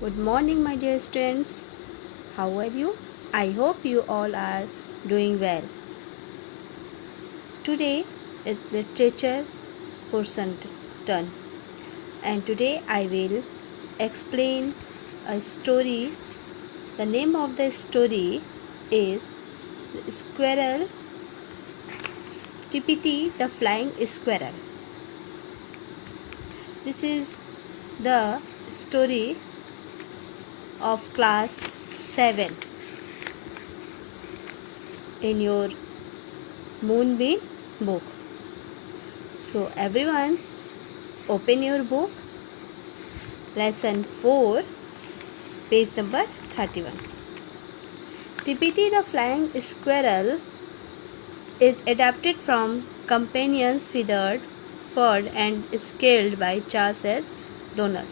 Good morning, my dear students. How are you? I hope you all are doing well. Today is literature portion turn, and today I will explain a story. The name of the story is Squirrel Tippity the Flying Squirrel. This is the story of class 7 in your Moonbeam book. So everyone open your book, lesson 4, page number 31. Tippity the Flying Squirrel is adapted from Companions Feathered, Furred and Scaled by Charles S. Donald.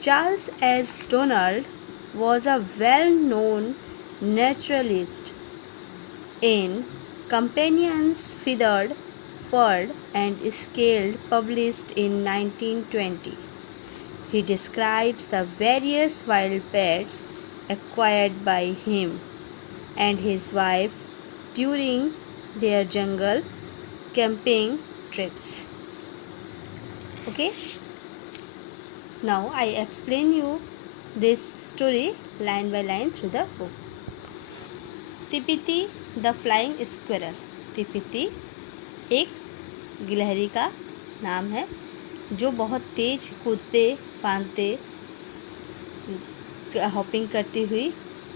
Charles S. Donald was a well-known naturalist. In Companions Feathered, Furred and Scaled, published in 1920, he describes the various wild pets acquired by him and his wife during their jungle camping trips. Okay, now I explain you this story line by line through the book. Tipiti the flying squirrel. Tipiti एक गिलहरी का नाम है जो बहुत तेज कूदते फांदते hopping करती हुई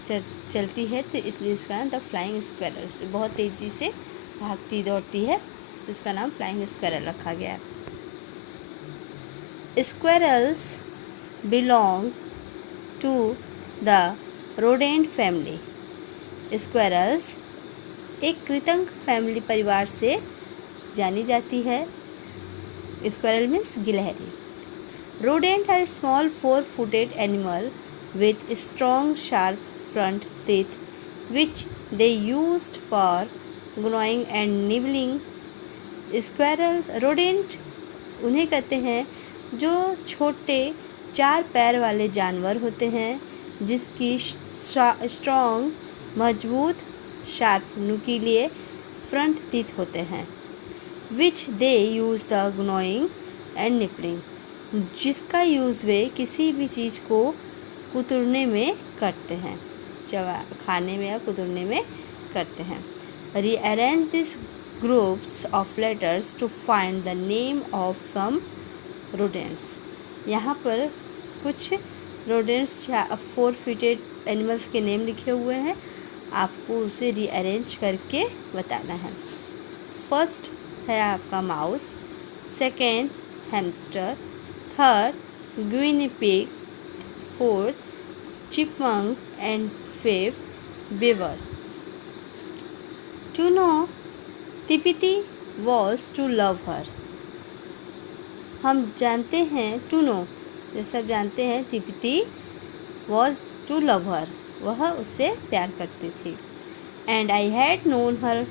चलती है, तो इसलिए इसका नाम द फ्लाइंग स्क्विरल, बहुत तेज़ी से भागती दौड़ती है, इसका नाम फ्लाइंग स्क्विरल रखा गया है. Squirrels belong to the rodent family. Squirrels एक कृतंक फैमिली परिवार से जानी जाती है. स्क्विरल मीन्स गिलहरी. Rodent are small 4-footed animal with strong sharp front teeth which they used for gnawing and nibbling. Squirrel rodent उन्हें कहते हैं जो छोटे 4 पैर वाले जानवर होते हैं जिसकी स्ट्रॉन्ग मजबूत शार्प नुकीले फ्रंट टीथ होते हैं. विच दे यूज़ द ग्नोइंग एंड निपलिंग, जिसका यूज़ वे किसी भी चीज़ को कुतरने में करते हैं, खाने में या कुतरने में करते हैं. Rearrange this groups of letters to find the name of some rodents. यहाँ पर कुछ रोडेंट्स 4-footed एनिमल्स के नेम लिखे हुए हैं, आपको उसे रीअरेंज करके बताना है. फर्स्ट है आपका mouse, second hamster, third guinea pig, fourth chipmunk and fifth beaver. To know Tipiti was to love her. हम जानते हैं टू नो, जैसे आप जानते हैं Tipiti was to love her, वह उससे प्यार करती थी. And I had known her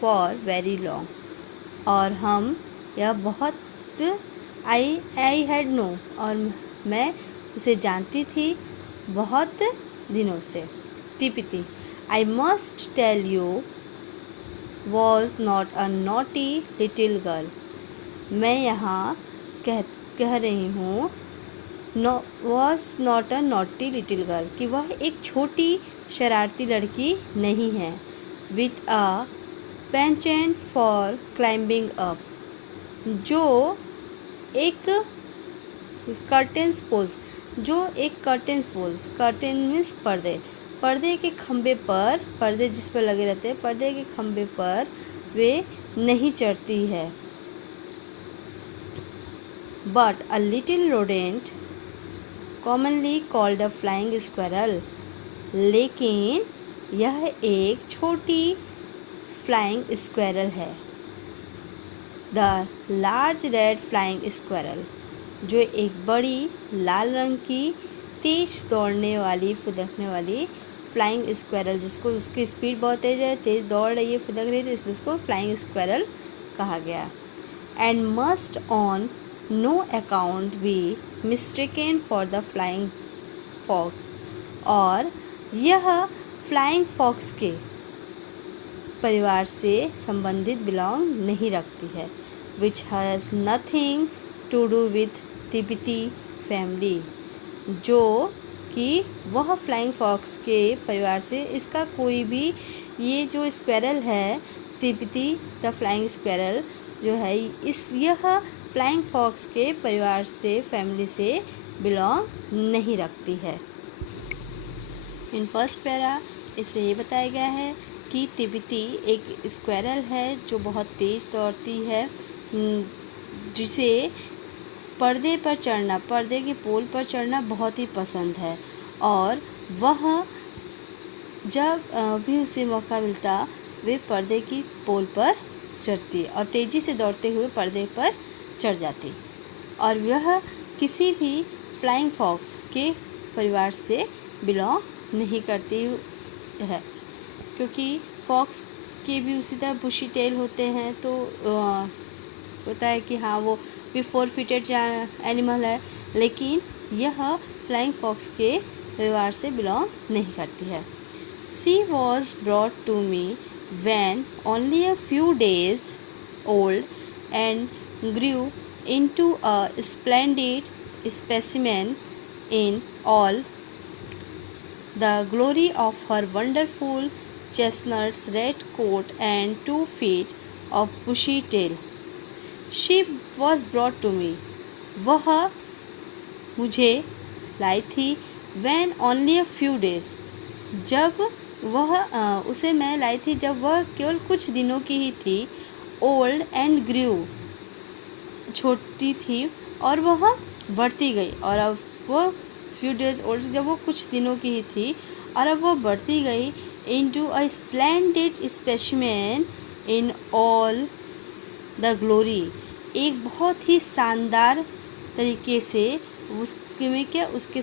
for very long, और हम यह बहुत आई हैड नो, और मैं उसे जानती थी बहुत दिनों से. Tipiti I must tell you was not a naughty little girl. मैं यहाँ कह रही हूँ was not a naughty little girl, कि वह एक छोटी शरारती लड़की नहीं है. With a penchant for climbing up, जो एक कर्टेंस पोज, कर्टेन मीन्स पर्दे के खंबे पर, पर्दे जिस पर लगे रहते हैं, पर्दे के खंबे पर वे नहीं चढ़ती है. But a little rodent commonly called a flying squirrel, लेकिन यह एक छोटी फ्लाइंग स्क्विरल है. The large red flying squirrel, जो एक बड़ी लाल रंग की तेज दौड़ने वाली फुदकने वाली फ्लाइंग स्क्विरल, जिसको उसकी स्पीड बहुत तेज है, तेज़ दौड़ रही है, फुदक रही है, तो इसलिए उसको फ्लाइंग स्क्विरल कहा गया. And must on no account be mistaken for the flying fox, और यह फ्लाइंग फॉक्स के परिवार से संबंधित बिलोंग नहीं रखती है, which has nothing to do with Tibby family, जो कि वह फ्लाइंग फॉक्स के परिवार से इसका कोई भी, ये जो स्क्वेरल है तिब्बती द फ्लाइंग स्क्वेरल जो है यह फ्लाइंग फॉक्स के परिवार से, फैमिली से बिलोंग नहीं रखती है। इन फर्स्ट पैरा इसमें ये बताया गया है कि तिब्बती एक स्क्वेरल है जो बहुत तेज़ दौड़ती है, जिसे पर्दे पर चढ़ना, पर्दे के पोल पर चढ़ना बहुत ही पसंद है, और वह जब भी उसे मौका मिलता वे पर्दे की पोल पर चढ़ती और तेज़ी से दौड़ते हुए पर्दे पर चढ़ जाती, और वह किसी भी फ्लाइंग फॉक्स के परिवार से बिलोंग नहीं करती है, क्योंकि फॉक्स के भी उसी तरह बुशी टेल होते हैं, तो होता है कि हाँ वो भी 4 फीटेड एनिमल है, लेकिन यह फ्लाइंग फॉक्स के परिवार से बिलोंग नहीं करती है। She was brought to me when only a few days old and grew into a splendid specimen in all the glory of her wonderful chestnut red coat and 2 feet of bushy tail. She was brought to me. वह मुझे लाई थी when only a few days, जब वह उसे मैं लाई थी जब वह केवल कुछ दिनों की ही थी, ओल्ड एंड ग्रू, छोटी थी और वह बढ़ती गई, और अब वो फ्यू डेज ओल्ड, जब वो कुछ दिनों की ही थी और अब वो बढ़ती गई, into a splendid specimen in all the glory, एक बहुत ही शानदार तरीके से उसके में क्या उसके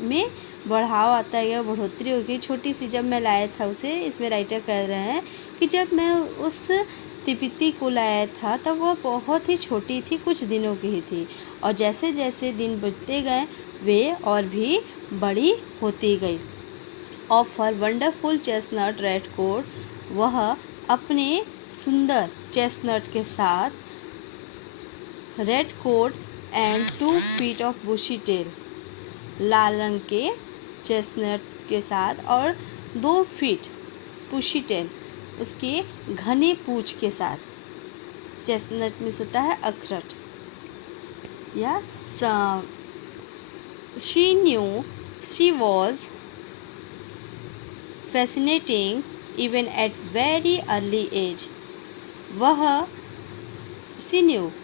में बढ़ाव आता है या बढ़ोतरी हो गई। छोटी सी जब मैं लाया था उसे, इसमें राइटर कह रहे हैं कि जब मैं उस तिब्बती को लाया था तब वह बहुत ही छोटी थी, कुछ दिनों की ही थी, और जैसे जैसे दिन बीतते गए वे और भी बड़ी होती गई। Of her wonderful chestnut red coat, वह अपने सुंदर चेस्टनट के साथ, red coat and 2 feet of bushy tail, लाल रंग के चेस्टनट के साथ और 2 फीट बुशी टेल, उसके घने पूंछ के साथ। चेस्टनट में होता है अखरट या she knew she was fascinating even at very early age,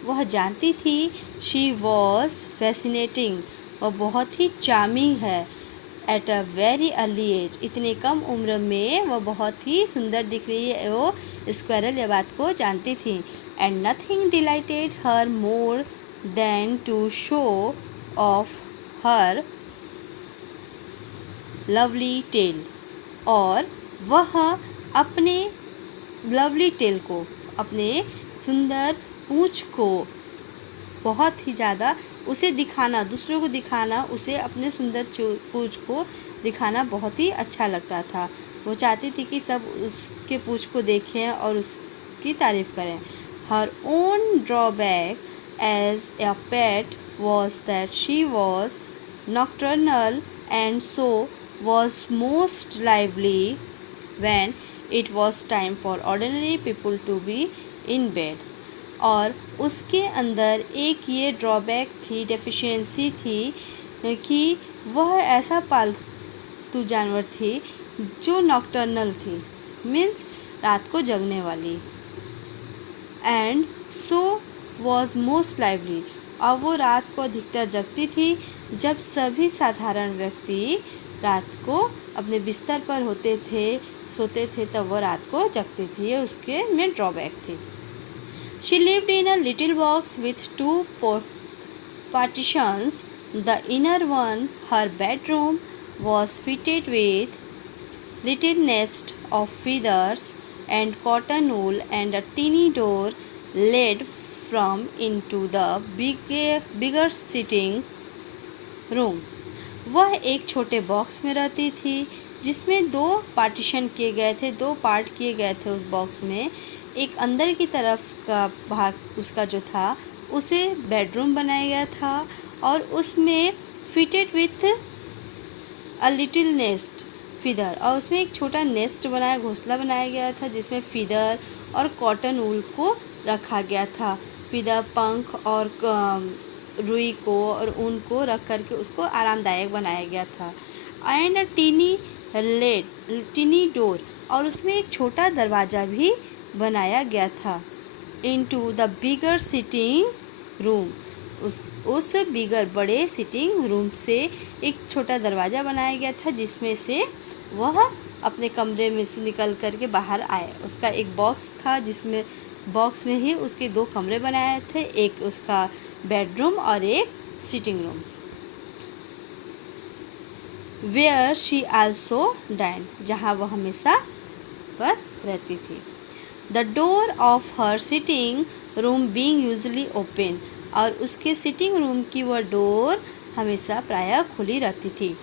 वह जानती थी, शी वॉज फैसिनेटिंग, वह बहुत ही चार्मिंग है, at a very early age, इतने कम उम्र में वह बहुत ही सुंदर दिख रही है, वो स्क्वायरल ये बात को जानती थी। And nothing delighted her more than to show off her lovely tail, और वह अपने लवली टेल को, अपने सुंदर पूंछ को बहुत ही ज़्यादा उसे दिखाना, दूसरों को दिखाना, उसे अपने सुंदर पूंछ को दिखाना बहुत ही अच्छा लगता था। वो चाहती थी कि सब उसके पूंछ को देखें और उसकी तारीफ़ करें। Her own drawback as a pet was that she was nocturnal and so was most lively when it was time for ordinary people to be in bed, और उसके अंदर एक ये ड्रॉबैक थी, डेफिशिएंसी थी कि वह ऐसा पालतू जानवर थी जो नॉक्टर्नल थी, मीन्स रात को जगने वाली, and so was most lively, और वो रात को अधिकतर जगती थी। जब सभी साधारण व्यक्ति रात को अपने बिस्तर पर होते थे, सोते थे, तब वो रात को जगती थी, ये उसके में ड्रॉबैक थी। She lived in a little box with 2 partitions. The inner one, her bedroom, was fitted with little nest of feathers and cotton wool, and a teeny door led from into the bigger sitting room. वह एक छोटे box में रहती थी जिसमें 2 partition किए गए थे, 2 पार्ट किए गए थे उस बॉक्स में। एक अंदर की तरफ का भाग उसका जो था उसे बेडरूम बनाया गया था और उसमें fitted with a little nest feather, और उसमें एक छोटा नेस्ट बनाया, घोंसला बनाया गया था जिसमें फिदर और कॉटन वूल को रखा गया था। फिदर, पंख और रुई को और ऊन को रख करके उसको आरामदायक बनाया गया था। एंड अ टीनी डोर, और उसमें एक छोटा दरवाज़ा भी बनाया गया था। Into the bigger sitting room, उस बिगर बड़े सिटिंग रूम से एक छोटा दरवाज़ा बनाया गया था जिसमें से वह अपने कमरे में से निकल कर के बाहर आए। उसका एक बॉक्स था जिसमें बॉक्स में ही उसके 2 कमरे बनाए थे, एक उसका बेडरूम और एक sitting room. Where she also dine, जहाँ वह हमेशा पर रहती थी। The door of her sitting room being usually open, और उसके सिटिंग रूम की वह डोर हमेशा प्रायः खुली रहती थी।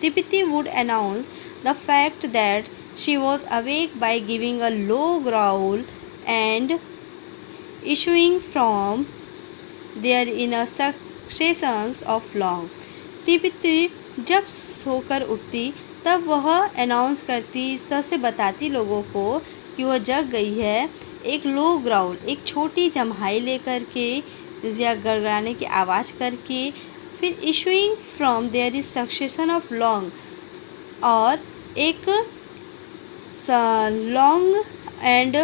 Tipiti would announce the fact that she was awake by giving a low growl and issuing from there in a succession of long. तिपिति जब सोकर उठती तब वह अनाउंस करती, इस तरह से बताती लोगों को कि वह जग गई है, एक लो ग्राउल, एक छोटी जम्हाई लेकर के या गड़गड़ाने की आवाज़ करके, फिर issuing from there is succession of long, और एक long and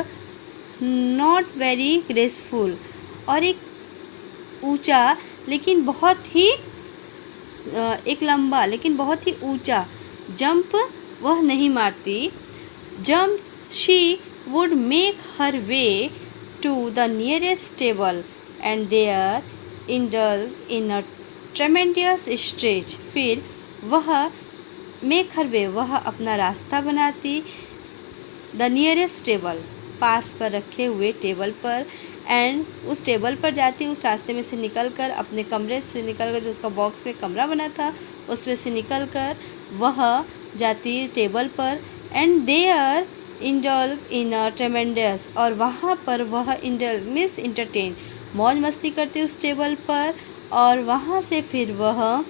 not very graceful, और एक ऊंचा लेकिन बहुत ही एक लंबा लेकिन बहुत ही ऊंचा जंप वह नहीं मारती। Jump she would make her way to the nearest table and there indulge in a tremendous stretch, फिर वह मेक हर वे, वह अपना रास्ता बनाती द नियरेस्ट टेबल, पास पर रखे हुए टेबल पर, एंड उस टेबल पर जाती, उस रास्ते में से निकलकर अपने कमरे से निकलकर, जो उसका बॉक्स में कमरा बना था उसमें से निकलकर वह जाती टेबल पर, and there indulge in a tremendous, और वहाँ पर वह इंडल्ज मीन्स इंटरटेन, मौज मस्ती करती उस टेबल पर, और वहाँ से फिर वह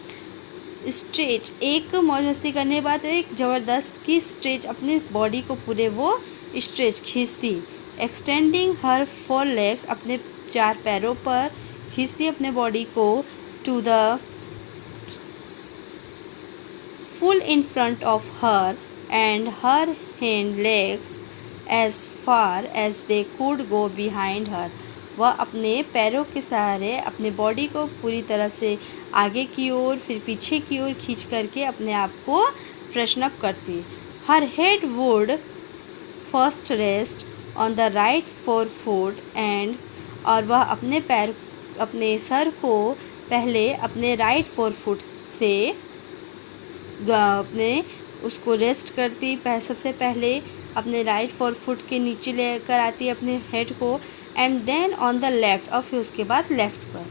स्ट्रेच, एक मौज मस्ती करने के बाद एक ज़बरदस्त की स्ट्रेच, अपनी बॉडी को पूरे वो स्ट्रेच खींचती, एक्सटेंडिंग हर 4 लेग्स, अपने 4 पैरों पर खींचती अपने बॉडी को, to the full in front of her and her hand legs as far as they could go behind her, वह अपने पैरों के सहारे अपने बॉडी को पूरी तरह से आगे की ओर फिर पीछे की ओर खींच करके अपने आप को फ्रेशन अप करती। हर head would first rest on the right four foot and, और वह अपने सर को पहले अपने राइट 4 फुट से अपने उसको रेस्ट करती, सबसे पहले अपने राइट 4 फुट के नीचे लेकर आती अपने हेड को, and then on the left, और फिर उसके बाद लेफ़्ट पर।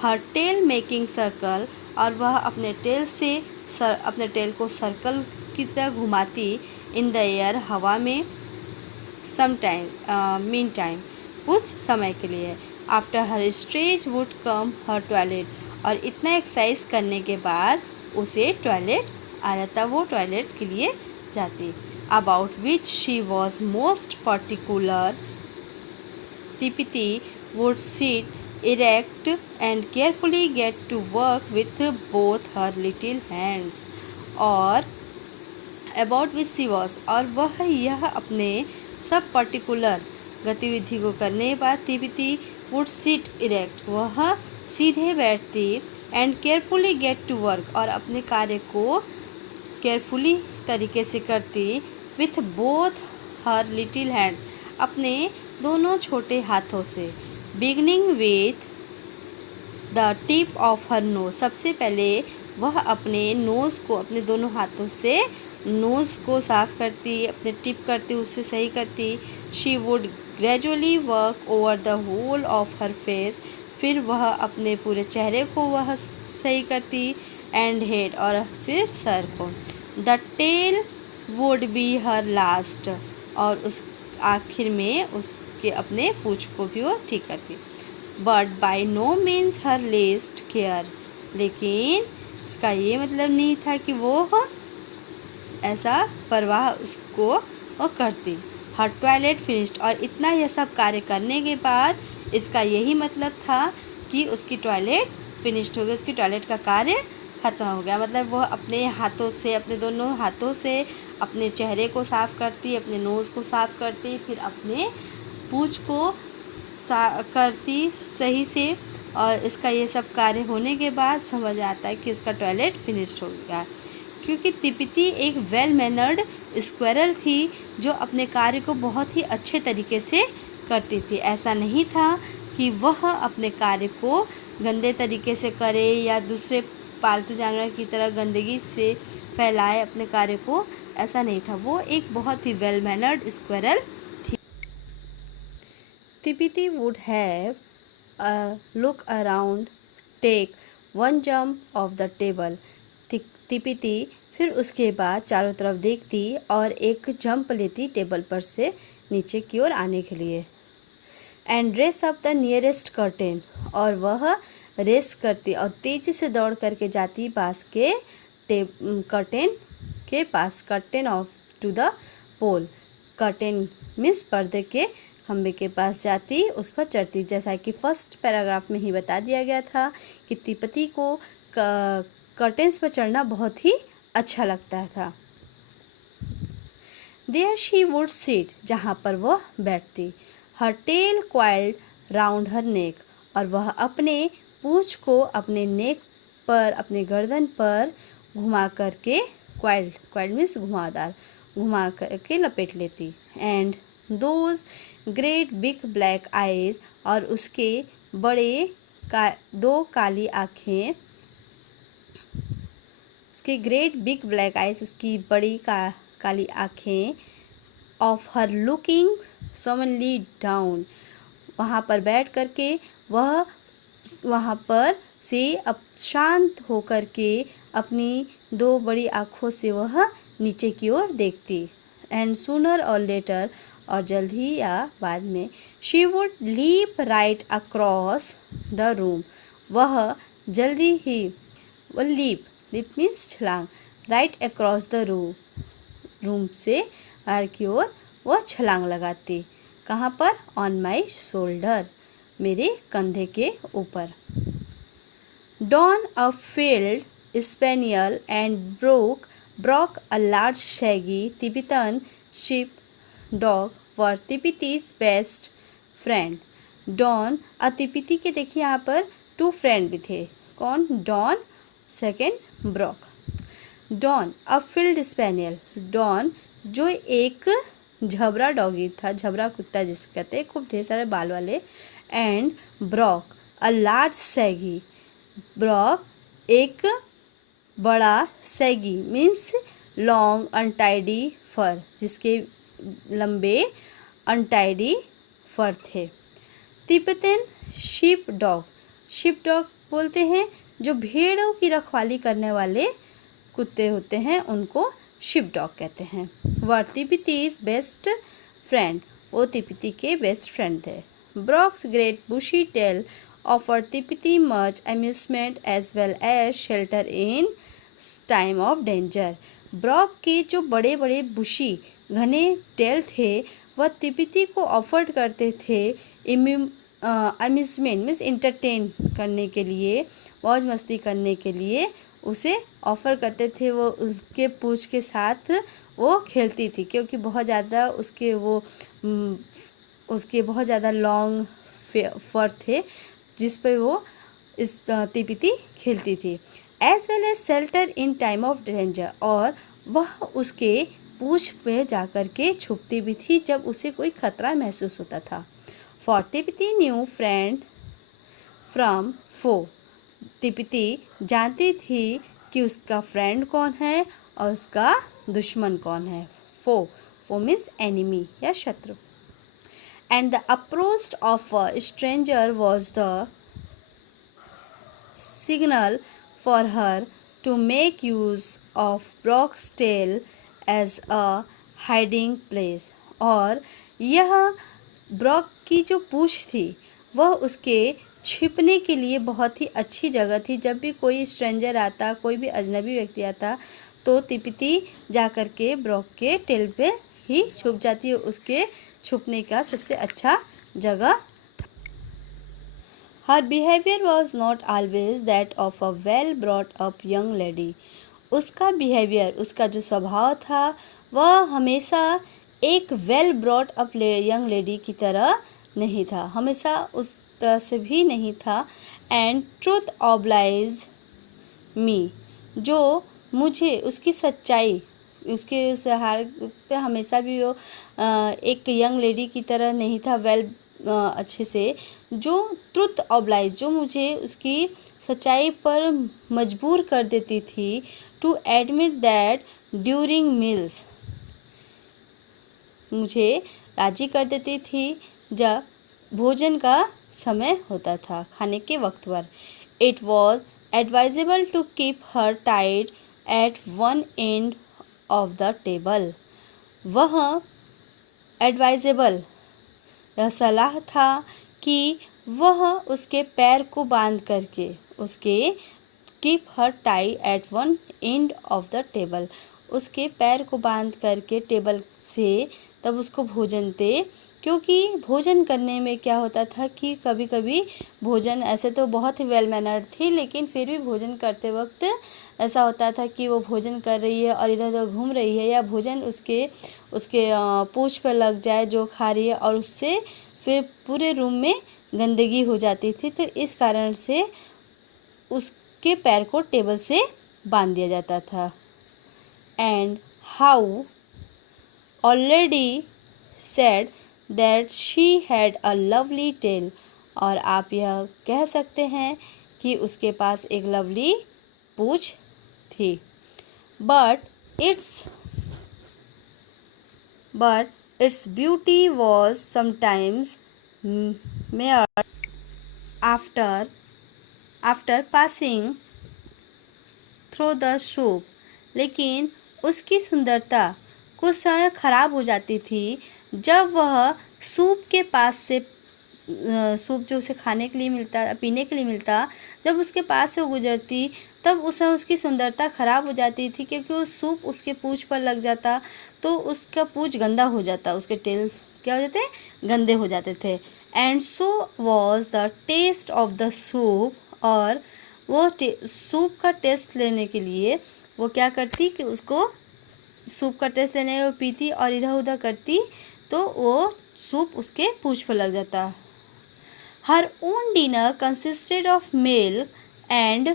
हर टेल मेकिंग सर्कल, और वह अपने टेल से अपने टेल को सर्कल की तरह घुमाती इन द एयर, हवा में, सम टाइम मीन टाइम, कुछ समय के लिए। After her stretch would come her toilet, और इतना एक्सरसाइज करने के बाद उसे टॉयलेट आ जाता, वो टॉयलेट के लिए जाती। About which she was most particular, Tipiti would sit erect and carefully get to work with both her little hands, और about which she was, और वह यह अपने सब पर्टिकुलर गतिविधि को करने के बाद तिपिति would sit erect, वह सीधे बैठती, and carefully get to work, और अपने कार्य को केयरफुली तरीके से करती, with both her little hands, अपने दोनों छोटे हाथों से। Beginning with the tip of her nose, सबसे पहले वह अपने नोज़ को, अपने दोनों हाथों से नोज़ को साफ़ करती, अपने टिप करती, उससे सही करती। She would gradually work over the whole of her face, फिर वह अपने पूरे चेहरे को वह सही करती एंड हेड और फिर सर को। The tail would be her last और उस आखिर में उसके अपने पूँछ को भी वो ठीक करती। But by no means her least care, लेकिन इसका ये मतलब नहीं था कि वो ऐसा परवाह उसको वो करती। हर टॉयलेट फिनिश्ड, और इतना यह सब कार्य करने के बाद इसका यही मतलब था कि उसकी टॉयलेट फिनिश्ड हो गई, उसकी टॉयलेट का कार्य ख़त्म हो गया। मतलब वह अपने हाथों से, अपने दोनों हाथों से अपने चेहरे को साफ़ करती, अपने नोज़ को साफ़ करती, फिर अपने पूँछ को करती सही से, और इसका ये सब कार्य होने के बाद समझ आता है कि उसका टॉयलेट फिनिश्ड हो गया। क्योंकि तिपीती एक वेल मैनर्ड स्क्वायरल थी जो अपने कार्य को बहुत ही अच्छे तरीके से करती थी। ऐसा नहीं था कि वह अपने कार्य को गंदे तरीके से करे या दूसरे पालतू जानवर की तरह गंदगी से फैलाए अपने कार्य को, ऐसा नहीं था। वो एक बहुत ही वेल मैनर्ड स्क्वायरल थी। तिपीती would have a look around, take one jump off the table. तिपीती फिर उसके बाद चारों तरफ देखती और एक जंप लेती टेबल पर से नीचे की ओर आने के लिए। And race up the nearest curtain, और वह रेस करती और तेज़ी से दौड़ करके जाती पास के कर्टेन के पास, curtain off to the pole. Curtain means पर्दे के खम्भे के पास जाती, उस पर चढ़ती। जैसा कि फर्स्ट पैराग्राफ में ही बता दिया गया था कि तिपीती को कर्टेन्स पर चढ़ना बहुत ही अच्छा लगता था। देयर शी वुड सिट, जहाँ पर वह बैठती। हर टेल क्वाइल्ड राउंड हर नेक, और वह अपने पूँछ को अपने नेक पर, अपने गर्दन पर घुमा करके, क्वाइल्ड मीन्स घुमावदार, घुमा करके लपेट लेती। And those great big black eyes, और उसके बड़े दो काली आँखें, उसकी ग्रेट बिग ब्लैक आइज, उसकी बड़ी काली आँखें, ऑफ हर लुकिंग समनली डाउन, वहाँ पर बैठ करके वह वहाँ पर से अब शांत होकर के अपनी दो बड़ी आँखों से वह नीचे की ओर देखती। एंड सूनर और लेटर, और जल्द ही या बाद में, she would leap right across the room, वह जल्दी ही, वो लीप मीन्स छलांग, राइट अक्रॉस द रूम से बाहर की ओर वह छलांग लगाती। कहाँ पर? ऑन माई शोल्डर, मेरे कंधे के ऊपर। Don a field spaniel and Brock a large shaggy Tibetan sheep dog were Tipiti's best friend. Don और तिपीती के देखिए यहाँ पर टू फ्रेंड भी थे। कौन? Don, second Brock. Don a field spaniel, Don जो एक झबरा डॉगी था, झबरा कुत्ता जिसको कहते हैं, खूब ढेर सारे बाल वाले। And Brock a large saggy, Brock एक बड़ा सैगी मीन्स लॉन्ग अनटाइडी फर, जिसके लंबे अनटाइडी फर थे। तिब्बतन शीप डॉग बोलते हैं जो भेड़ों की रखवाली करने वाले कुत्ते होते हैं, उनको शिप डॉग कहते हैं। वर तिब्बतीज बेस्ट फ्रेंड, वो तिब्बती के बेस्ट फ्रेंड थे। Brock's great bushy tail offered Tibby much amusement as well as shelter in time of danger. Brock के जो बड़े बड़े बुशी घने टेल थे, वह तिब्बती को ऑफर्ड करते थे अम्यूजमेंट मीन्स इंटरटेन करने के लिए, मौज मस्ती करने के लिए उसे ऑफ़र करते थे। वो उसके पूँछ के साथ वो खेलती थी, क्योंकि बहुत ज़्यादा उसके बहुत ज़्यादा लॉन्ग फर थे, जिस पर वो इस तिब्बती खेलती थी। As well as shelter in time of danger, और वह उसके पूँछ पे जाकर के छुपती भी थी जब उसे कोई खतरा महसूस होता था। फॉर तिब्बती न्यू फ्रेंड फ्रॉम फो, तिब्बती जानती थी कि उसका फ्रेंड कौन है और उसका दुश्मन कौन है। फो मीन्स एनिमी या शत्रु। And the approach of a stranger was the signal for her to make use of Brock's tail as a hiding place. और यह ब्रॉक की जो पूँछ थी वह उसके छिपने के लिए बहुत ही अच्छी जगह थी। जब भी कोई स्ट्रेंजर आता, कोई भी अजनबी व्यक्ति आता तो तिपती जा कर के ब्रॉक के टेल पे ही छुप जाती है। उसके छुपने का सबसे अच्छा जगह। Her behavior was not always that of a well brought up young lady. उसका बिहेवियर, उसका जो स्वभाव था वह हमेशा एक well brought up young lady की तरह नहीं था, हमेशा उस तरह से भी नहीं था। एंड ट्रूथ ऑब्लाइज मी, जो मुझे उसकी सच्चाई, उसके उस हार पे हमेशा भी वो एक यंग लेडी की तरह नहीं था, वेल अच्छे से, जो ट्रुथ ऑब्लाइज, जो मुझे उसकी सच्चाई पर मजबूर कर देती थी। To admit that during meals, मुझे राजी कर देती थी जब भोजन का समय होता था, खाने के वक्त पर। It was advisable to keep her tied at one end of the table. वह एडवाइजेबल, यह सलाह था कि वह उसके पैर को बांध करके, उसके keep her tie at one end of the table, उसके पैर को बांध करके टेबल से तब उसको भोजन दे। क्योंकि भोजन करने में क्या होता था कि कभी कभी भोजन, ऐसे तो बहुत ही वेल मैनर्ड थी लेकिन फिर भी भोजन करते वक्त ऐसा होता था कि वो भोजन कर रही है और इधर उधर घूम रही है, या भोजन उसके पूँछ पर लग जाए जो खा रही है, और उससे फिर पूरे रूम में गंदगी हो जाती थी। तो इस कारण से उसके पैर को टेबल से बांध दिया जाता था। And how already said that she had a lovely tail, और आप यह कह सकते हैं कि उसके पास एक लवली पूँछ थी। But its beauty was sometimes marred after passing through the soup, लेकिन उसकी सुंदरता कुछ समय खराब हो जाती थी जब वह सूप के पास से, सूप जो उसे खाने के लिए मिलता, पीने के लिए मिलता, जब उसके पास से वो गुजरती तब उस समय उसकी सुंदरता ख़राब हो जाती थी, क्योंकि वो सूप उसके पूँछ पर लग जाता तो उसका पूँछ गंदा हो जाता, उसके टेल क्या हो जाते, गंदे हो जाते थे। And so was the taste of the soup, और वो सूप का टेस्ट लेने के लिए वो क्या करती कि उसको सूप का टेस्ट लेने वो पीती और इधर उधर करती तो वो सूप उसके पूँछ पर लग जाता। Her own dinner consisted of milk and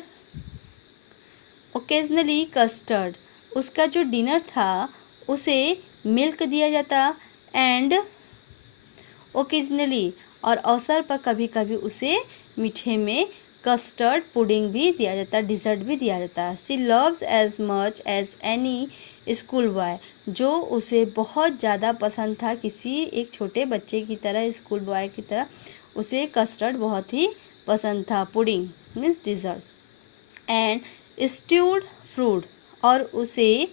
occasionally custard. उसका जो डिनर था उसे मिल्क दिया जाता एंड ओकेजनली, और अवसर पर कभी कभी उसे मीठे में कस्टर्ड पुडिंग भी दिया जाता, डिज़र्ट भी दिया जाता। She loves as much as any school boy, जो उसे बहुत ज़्यादा पसंद था, किसी एक छोटे बच्चे की तरह, स्कूल बॉय की तरह उसे कस्टर्ड बहुत ही पसंद था, pudding means dessert. And stewed fruit, और उसे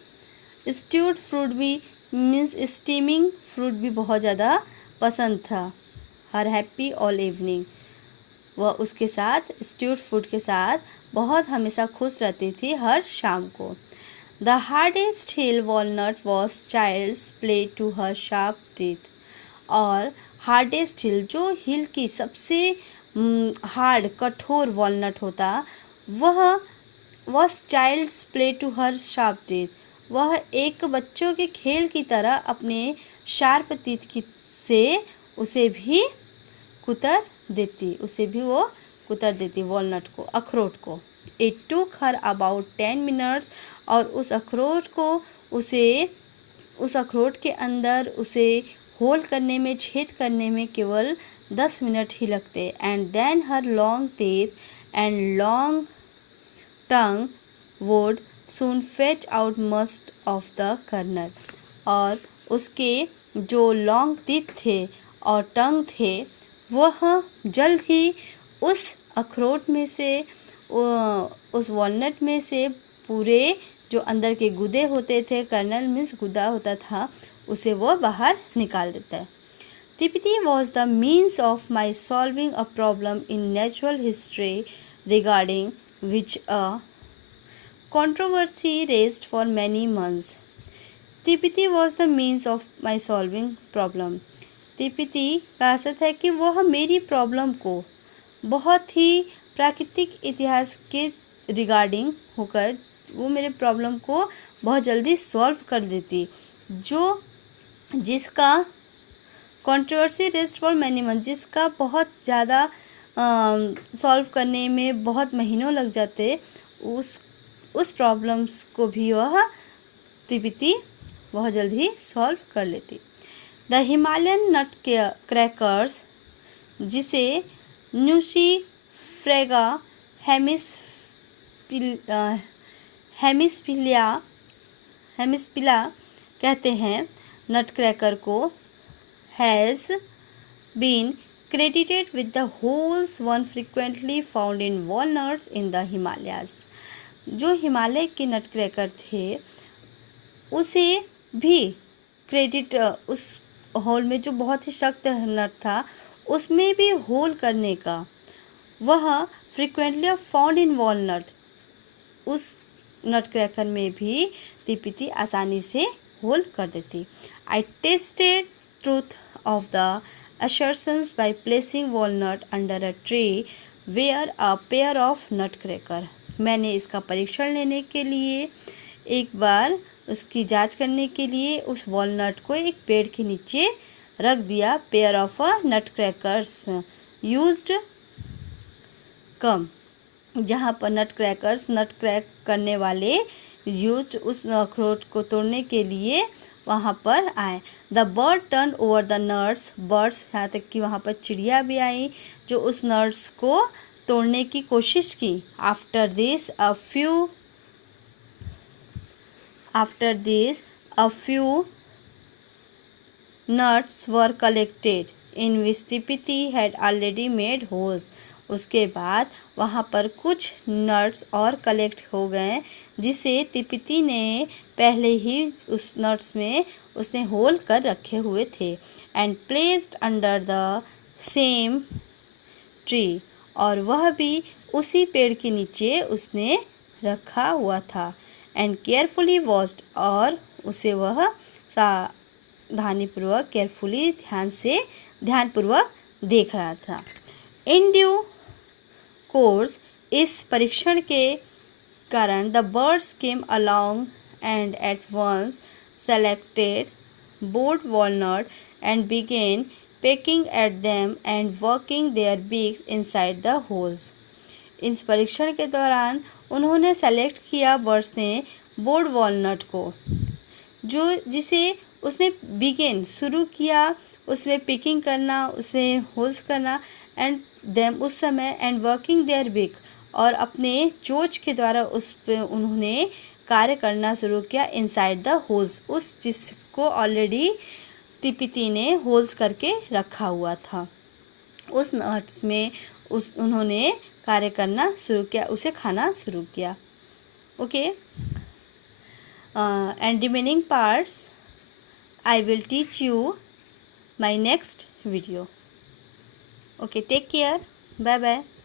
स्ट्यूड फ्रूट भी मीन्स स्टीमिंग फ्रूट भी बहुत ज़्यादा पसंद था। हर हैप्पी ऑल इवनिंग, वह उसके साथ स्ट्यूड फ्रूट के साथ बहुत हमेशा खुश रहती थी हर शाम को। The hardest hill walnut was child's play to her sharp teeth, और हार्डेस्ट हिल, जो हिल की सबसे हार्ड कठोर वॉलनट होता, वह was child's play to her sharp teeth, वह एक बच्चों के खेल की तरह अपने शार्प टीथ की से उसे भी कुतर देती, उसे भी वो कुतर देती वॉलनट को, अखरोट को। It took her about 10 minutes, और उस अखरोट के अंदर उसे होल करने में, छेद करने में केवल 10 मिनट ही लगते। And then her long teeth and long tongue would soon fetch out most of the kernel, और उसके जो लॉन्ग टीथ थे और टंग थे वह जल्द ही उस अखरोट में से उस वॉलनट में से पूरे जो अंदर के गुदे होते थे, कर्नल मीन्स गुदा होता था, उसे वो बाहर निकाल देता है। Tipiti was the means of my solving a problem in natural history regarding which a controversy raised for many months. Tipiti was the means of my solving problem. Tipiti का अर्थ है कि वह मेरी प्रॉब्लम को बहुत ही प्राकृतिक इतिहास के रिगार्डिंग होकर वो मेरे प्रॉब्लम को बहुत जल्दी सॉल्व कर देती, जो जिसका controversy rest for many month, जिसका बहुत ज़्यादा सॉल्व करने में बहुत महीनों लग जाते, उस प्रॉब्लम्स को भी वह तिपति बहुत जल्द ही सॉल्व कर लेती। द हिमालयन नट क्रैकर्स, जिसे न्यूसीफ्रेगा हेमिस्पिला कहते हैं, नट क्रैकर को, has been credited with the holes one frequently found in walnuts in the Himalayas. जो हिमालय के नट क्रैकर थे उसे भी क्रेडिट, उस होल में जो बहुत ही सख्त नट था उसमें भी होल करने का, वह फ्रिक्वेंटली फाउंड इन वॉलनट, उस नट क्रैकर में भी तिपति आसानी से होल कर देती। I tested truth of the assertions by placing walnut under a tree where a pair of nutcracker. मैंने इसका परीक्षण लेने के लिए, एक बार उसकी जांच करने के लिए उस वॉलनट को एक पेड़ के नीचे रख दिया। पेयर ऑफ अ नटक्रैकर्स यूज्ड कम, जहाँ पर नटक्रैकर्स नट क्रैक करने वाले यूज्ड उस अखरोट को तोड़ने के लिए वहाँ पर आए। The bird turn over the nuts, birds, यहाँ तक कि वहाँ पर चिड़िया भी आई जो उस नट्स को तोड़ने की कोशिश की। After this a few nuts were collected in which Tipiti had already made holes. उसके बाद वहाँ पर कुछ नट्स और कलेक्ट हो गए जिसे तिपति ने पहले ही उस नट्स में उसने होल कर रखे हुए थे। And placed under the same tree, और वह भी उसी पेड़ के नीचे उसने रखा हुआ था। एंड केयरफुली वॉच्ड, और उसे वह सावधानीपूर्वक, केयरफुली ध्यानपूर्वक देख रहा था। इन ड्यू कोर्स, इस परीक्षण के कारण the birds came along and at once selected both walnut and began pecking at them and working their beaks inside the holes. इस परीक्षण के दौरान उन्होंने सेलेक्ट किया, बर्ड्स ने, बोर्ड वॉलनट को, जो जिसे उसने बिगेन शुरू किया, उसमें पिकिंग करना, उसमें होल्स करना, एंड देम उस समय, एंड वर्किंग देयर बिक, और अपने चोंच के द्वारा उस पर उन्होंने कार्य करना शुरू किया। इनसाइड द होल्स, उस जिसको ऑलरेडी तिपति ने होल्स करके रखा हुआ था, उस नट्स में उन्होंने कार्य करना शुरू किया, उसे खाना शुरू किया। Okay, and remaining parts I will teach you my next video. Okay, take care. Bye bye.